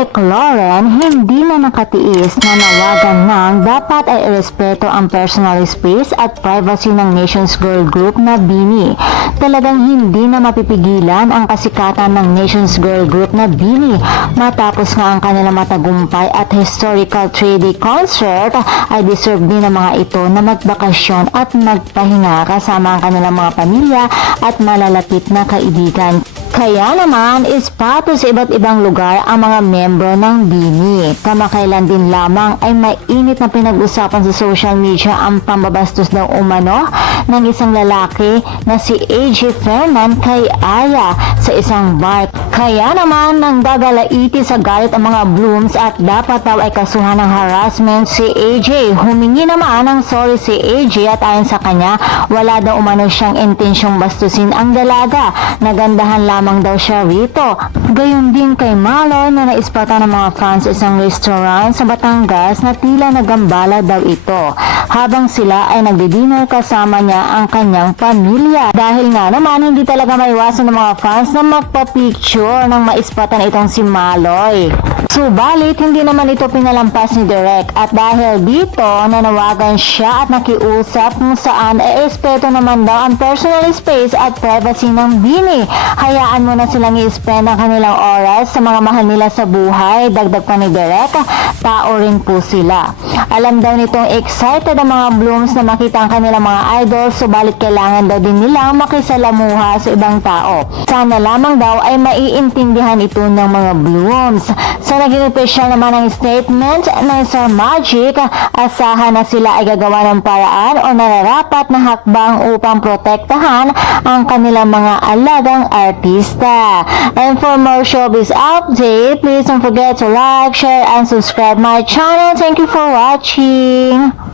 Derek Lauren hindi na nakatiis na nawagan ng dapat ay irespeto ang personal space at privacy ng Nations Girl Group na BINI. Talagang hindi na mapipigilan ang kasikatan ng Nations Girl Group na BINI matapos nga ang kanilang matagumpay at historical 3D concert ay deserve din ng mga ito na magbakasyon at magpahinga kasama ang kanilang mga pamilya at malalapit na kaibigan. Kaya naman, ispato sa iba't ibang lugar ang mga membro ng BINI. Kamakailan din lamang ay mainit na pinag-usapan sa social media ang pambabastos daw umano ng isang lalaki na si AJ Fernan kay Aya sa isang bar. Kaya naman, nang gagalaiti sa galit ang mga Blooms at dapat daw ay kasuhan ng harassment si AJ. Humingi naman ng sorry si AJ at ayon sa kanya, wala daw umano siyang intensyong bastusin ang dalaga. Nagandahan lamang daw siya rito. Gayon din kay Maloy na naispatan ng mga fans sa isang restaurant sa Batangas na tila nagambala daw ito habang sila ay nagdi-dinner kasama niya ang kanyang pamilya. Dahil nga naman hindi talaga maiwasan ng mga fans na magpa-picture ng maispatan itong si Maloy. Subalit, hindi naman ito pinalampas ni Derek at dahil dito, nanawagan siya at nakiusap kung saan ay respeto naman daw ang personal space at privacy ng BINI. Hayaan mo na silang i-spend ang kanilang oras sa mga mahal nila sa buhay. Dagdag pa ni Derek, tao rin po sila. Alam daw nitong excited ang mga Blooms na makita ang kanilang mga idols, subalit kailangan daw din nilang makisalamuha sa ibang tao. Sana lamang daw ay maiintindihan ito ng mga Blooms. Sa naging opisyal naman ang statement ng Sir Magic, asahan na sila ay gagawa ng paraan o nararapat na hakbang upang protektahan ang kanilang mga alagang artista. And for more showbiz update, please don't forget to like, share, and subscribe my channel. Thank you for watching.